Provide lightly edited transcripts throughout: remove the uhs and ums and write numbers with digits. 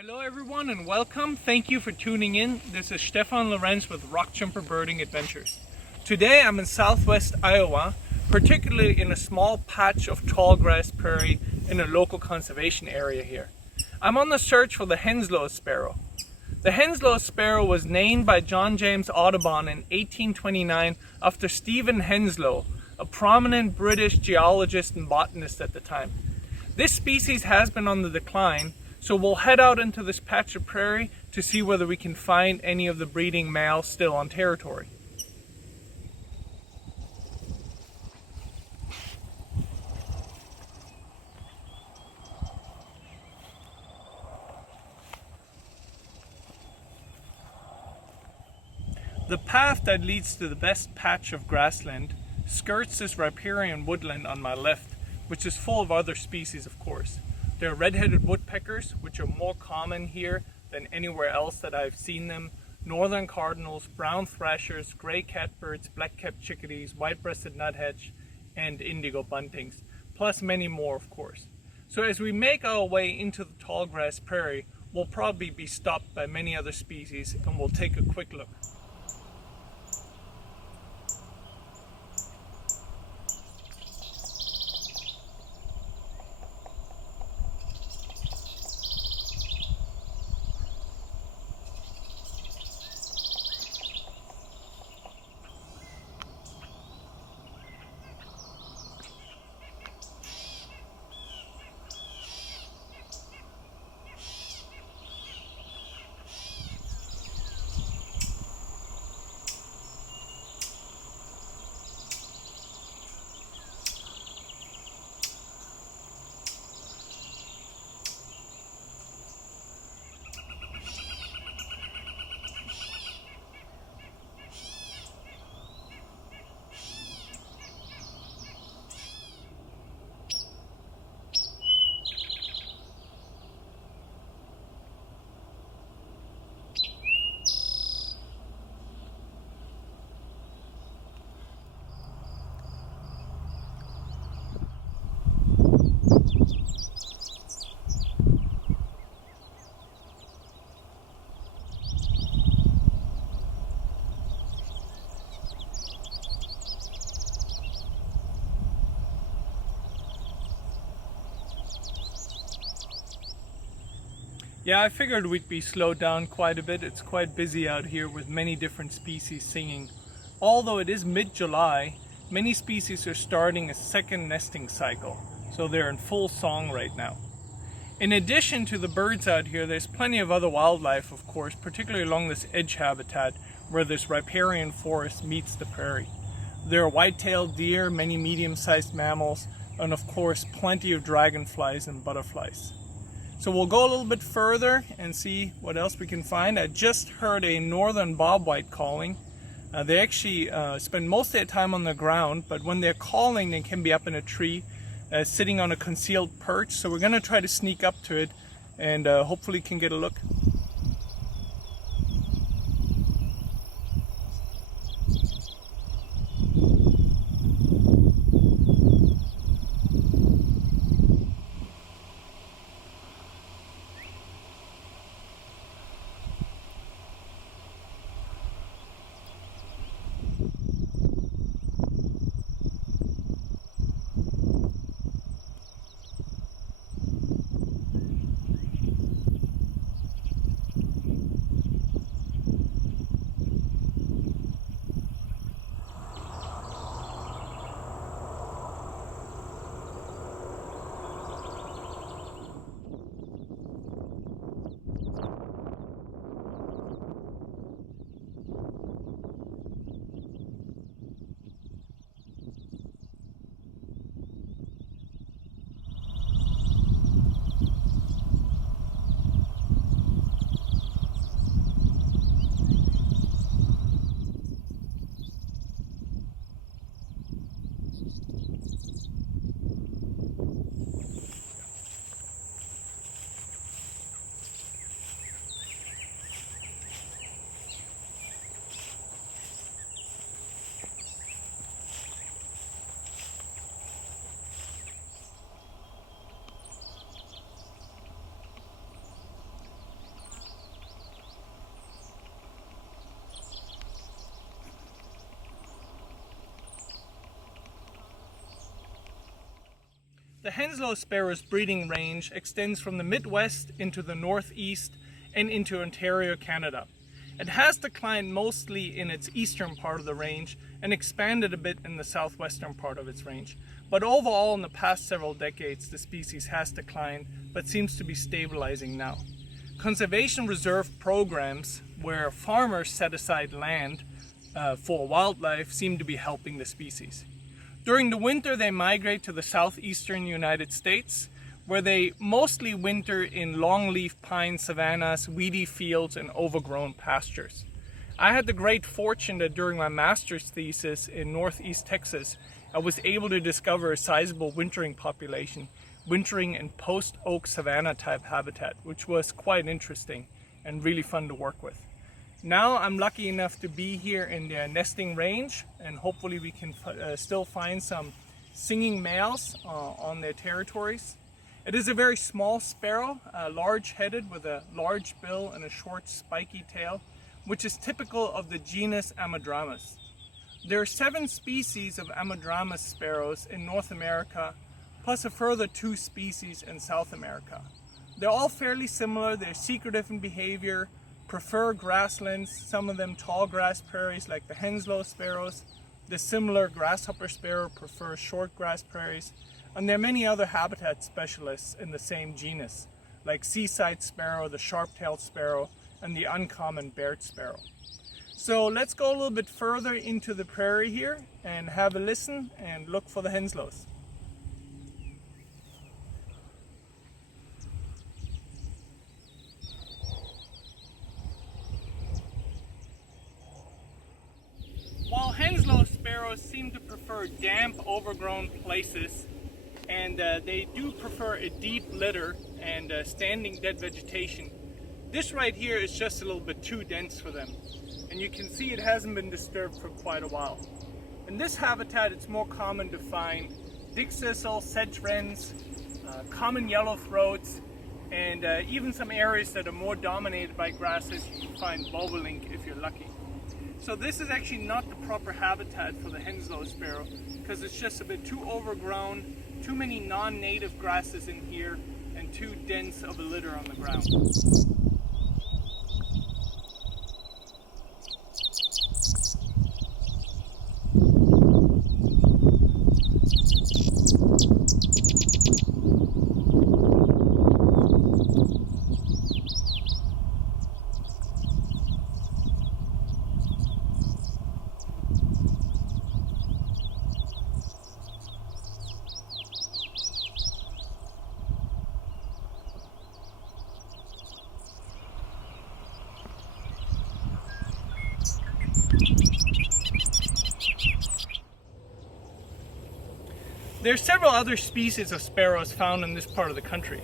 Hello everyone and welcome. Thank you for tuning in. This is Stephan with Rock Jumper Birding Adventures. Today I'm in southwest Iowa, particularly in a small patch of tallgrass prairie in a local conservation area here. I'm on the search for the Henslow sparrow. The Henslow sparrow was named by John James Audubon in 1829 after Stephen Henslow, a prominent British geologist and botanist at the time. This species has been on the decline, so we'll head out into this patch of prairie to see whether we can find any of the breeding males still on territory. The path that leads to the best patch of grassland skirts this riparian woodland on my left, which is full of other species, of course. There are red-headed woodpeckers, which are more common here than anywhere else that I've seen them, northern cardinals, brown thrashers, gray catbirds, black-capped chickadees, white-breasted nuthatch, and indigo buntings, plus many more, of course. So as we make our way into the tallgrass prairie, we'll probably be stopped by many other species, and we'll take a quick look. Yeah, I figured we'd be slowed down quite a bit. It's quite busy out here with many different species singing. Although it is mid-July, many species are starting a second nesting cycle, so they're in full song right now. In addition to the birds out here, there's plenty of other wildlife, of course, particularly along this edge habitat where this riparian forest meets the prairie. There are white-tailed deer, many medium-sized mammals, and of course plenty of dragonflies and butterflies. So we'll go a little bit further and see what else we can find. I just heard a northern bobwhite calling. They actually spend most of their time on the ground, but when they're calling, they can be up in a tree, sitting on a concealed perch. So we're going to try to sneak up to it and hopefully can get a look. The Henslow sparrow's breeding range extends from the Midwest into the Northeast and into Ontario, Canada. It has declined mostly in its eastern part of the range and expanded a bit in the southwestern part of its range. But overall, in the past several decades, the species has declined, but seems to be stabilizing now. Conservation reserve programs where farmers set aside land for wildlife seem to be helping the species. During the winter, they migrate to the southeastern United States, where they mostly winter in longleaf pine savannas, weedy fields, and overgrown pastures. I had the great fortune that during my master's thesis in northeast Texas, I was able to discover a sizable wintering population, wintering in post-oak savanna type habitat, which was quite interesting and really fun to work with. Now I'm lucky enough to be here in their nesting range, and hopefully we can still find some singing males on their territories. It is a very small sparrow, large-headed with a large bill and a short spiky tail, which is typical of the genus Ammodramus. There are 7 species of Ammodramus sparrows in North America, plus a further 2 species in South America. They're all fairly similar. They're secretive in behavior, prefer grasslands, some of them tallgrass prairies like the Henslow sparrows. The similar grasshopper sparrow prefers short grass prairies, and there are many other habitat specialists in the same genus, like seaside sparrow, the sharp-tailed sparrow, and the uncommon Baird sparrow. So let's go a little bit further into the prairie here and have a listen and look for the Henslows. While Henslow sparrows seem to prefer damp, overgrown places, and they do prefer a deep litter and standing dead vegetation, this right here is just a little bit too dense for them. And you can see it hasn't been disturbed for quite a while. In this habitat, it's more common to find dick thistle, sedge wrens, common yellow throats, and even some areas that are more dominated by grasses, you can find bobolink if you're lucky. So this is actually not the proper habitat for the Henslow sparrow because it's just a bit too overgrown, too many non-native grasses in here, and too dense of a litter on the ground. There are several other species of sparrows found in this part of the country.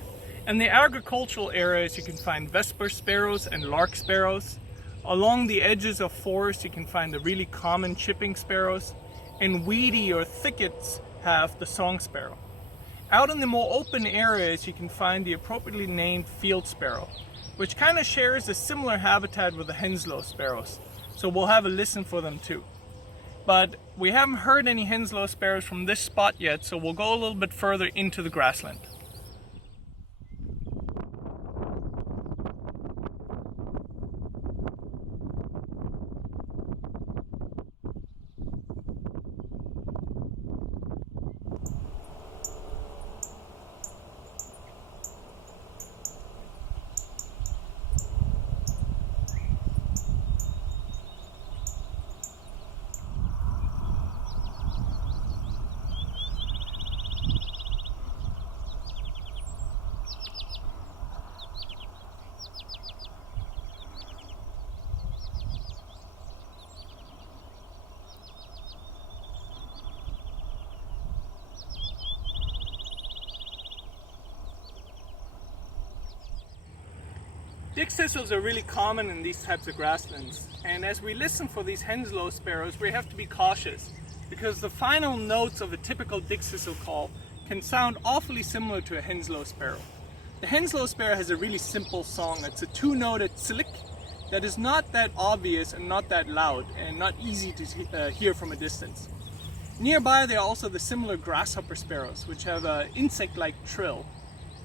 In the agricultural areas, you can find vesper sparrows and lark sparrows. Along the edges of forests, you can find the really common chipping sparrows. And weedy or thickets have the song sparrow. Out in the more open areas, you can find the appropriately named field sparrow, which kind of shares a similar habitat with the Henslow sparrows. So we'll have a listen for them too. But we haven't heard any Henslow sparrows from this spot yet, so we'll go a little bit further into the grassland. Dick thistles are really common in these types of grasslands, and as we listen for these Henslow sparrows, we have to be cautious because the final notes of a typical dick thistle call can sound awfully similar to a Henslow sparrow. The Henslow sparrow has a really simple song. It's a 2-noted slick that is not that obvious and not that loud and not easy to hear from a distance. Nearby there are also the similar grasshopper sparrows, which have an insect-like trill,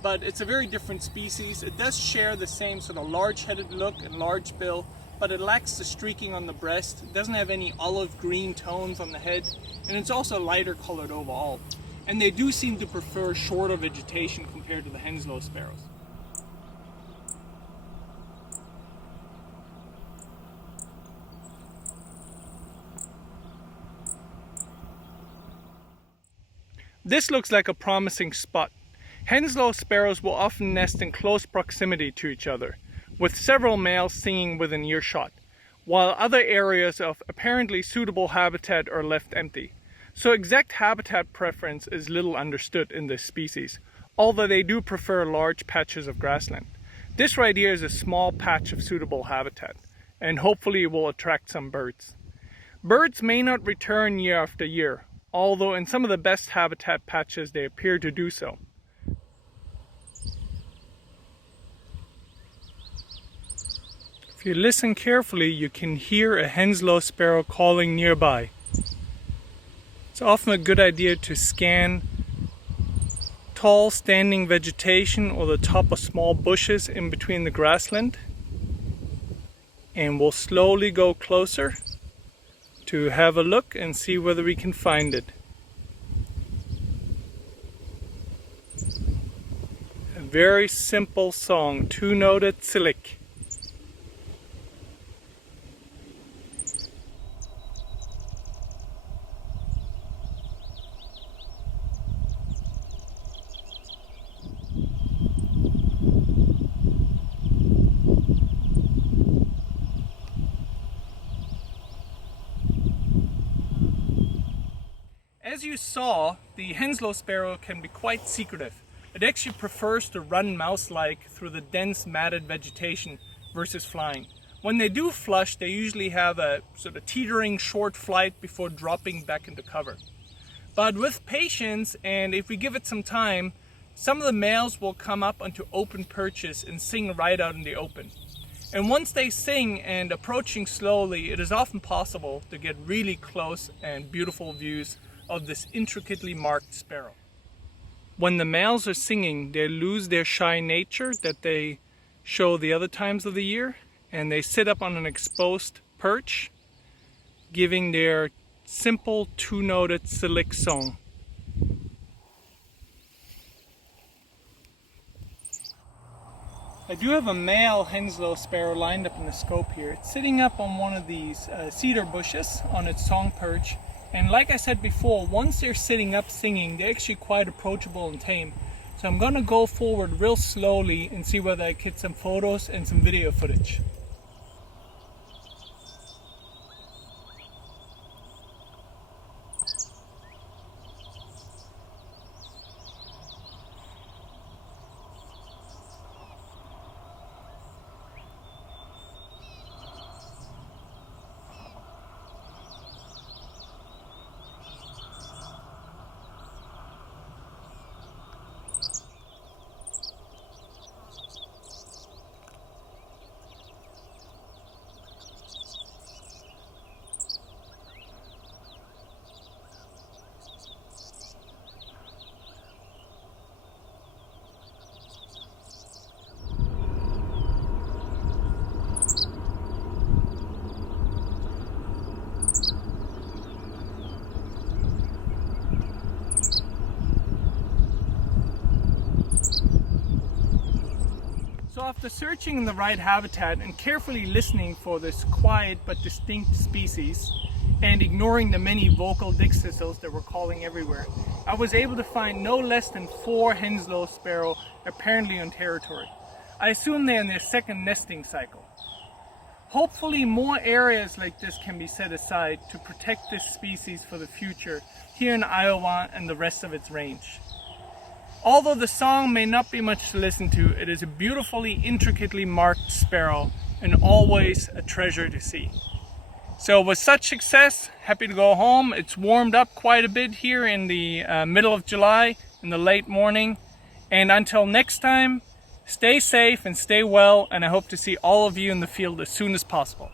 but it's a very different species. It does share the same sort of large-headed look and large bill, but it lacks the streaking on the breast. It doesn't have any olive green tones on the head, and it's also lighter colored overall. And they do seem to prefer shorter vegetation compared to the Henslow sparrows. This looks like a promising spot. Henslow sparrows will often nest in close proximity to each other, with several males singing within earshot, while other areas of apparently suitable habitat are left empty. So exact habitat preference is little understood in this species, although they do prefer large patches of grassland. This right here is a small patch of suitable habitat, and hopefully it will attract some birds. Birds may not return year after year, although in some of the best habitat patches they appear to do so. If you listen carefully, you can hear a Henslow sparrow calling nearby. It's often a good idea to scan tall standing vegetation or the top of small bushes in between the grassland, and we'll slowly go closer to have a look and see whether we can find it. A very simple song, two-noted silic. As you saw, the Henslow sparrow can be quite secretive. It actually prefers to run mouse-like through the dense matted vegetation versus flying. When they do flush, they usually have a sort of teetering short flight before dropping back into cover. But with patience, and if we give it some time, some of the males will come up onto open perches and sing right out in the open. And once they sing and approaching slowly, it is often possible to get really close and beautiful views of this intricately marked sparrow. When the males are singing, they lose their shy nature that they show the other times of the year, and they sit up on an exposed perch, giving their simple two-noted silic song. I do have a male Henslow sparrow lined up in the scope here. It's sitting up on one of these cedar bushes on its song perch. And like I said before, once they're sitting up singing, they're actually quite approachable and tame. So I'm going to go forward real slowly and see whether I get some photos and some video footage. So after searching in the right habitat and carefully listening for this quiet but distinct species, and ignoring the many vocal dickcissels that were calling everywhere, I was able to find no less than 4 Henslow sparrow apparently on territory. I assume they're in their second nesting cycle. Hopefully more areas like this can be set aside to protect this species for the future here in Iowa and the rest of its range. Although the song may not be much to listen to, it is a beautifully, intricately marked sparrow and always a treasure to see. So with such success, happy to go home. It's warmed up quite a bit here in the middle of July, in the late morning. And until next time, stay safe and stay well, and I hope to see all of you in the field as soon as possible.